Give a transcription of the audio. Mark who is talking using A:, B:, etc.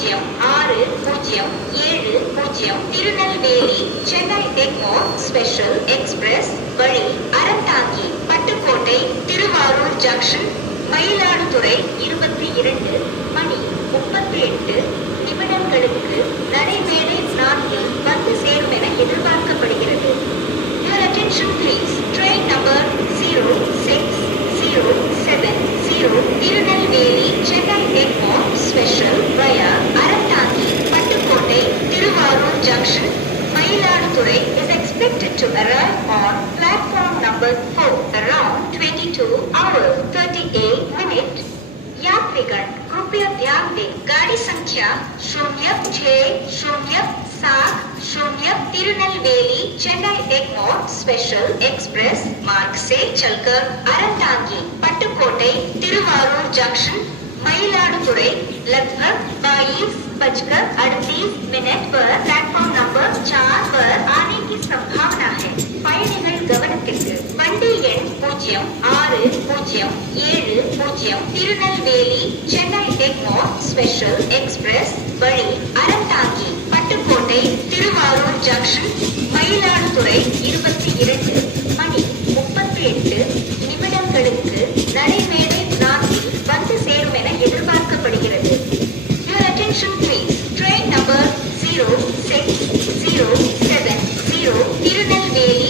A: பூஜ்ஜியம் ஆறு பூஜ்ஜியம் ஏழு பூஜ்ஜியம் திருநெல்வேலி சென்னை டெக்மோ ஸ்பெஷல் எக்ஸ்பிரஸ் வழி அறந்தாங்கி பட்டுக்கோட்டை திருவாரூர் ஜங்ஷன் மயிலாடுதுறை இருபத்தி இரண்டு மணி முப்பத்தி எட்டு நிமிடங்களுக்கு நடைமேடை நான்கில் வந்து சேரும் என எதிர்பார்க்கப்படுகிறது. Train number zero six zero number zero Tirunelveli Chennai டெக்மோ special station, Mayiladurai is expected to arrive on platform number 4 around 22 hours 38 minutes. यात्रीगण कृपया ध्यान दें गाड़ी संख्या शून्य छः शून्य सात शून्य तिरुनेलवेली चेन्नई एग्मोर स्पेशल एक्सप्रेस मार्ग से चलकर अरंडांगी पट्टकोटे तिरुवारूर जंक्शन मयिलाडुतुरै लगभग बाईस बजकर अड़तीस मिनट पर प्लेटफॉर्म नंबर चार पर आने की संभावना है பயணிகள் கவனத்திற்கு வண்டி எண் பூஜ்ஜியம் ஆறு பூஜ்ஜியம் ஏழு பூஜ்ஜியம் திருநெல்வேலி சென்னை எக்மோர் ஸ்பெஷல் எக்ஸ்பிரஸ் வழி அறந்தாங்கி பட்டுக்கோட்டை திருவாரூர் ஜங்ஷன் மயிலாடுதுறை இருபத்தி இரண்டு மணி முப்பத்தி எட்டு நிமிடங்களுக்கு நடைமேடை நான்கில் வந்து சேரும் என எதிர்பார்க்கப்படுகிறது Your attention please. Train number 0607 Tirunelveli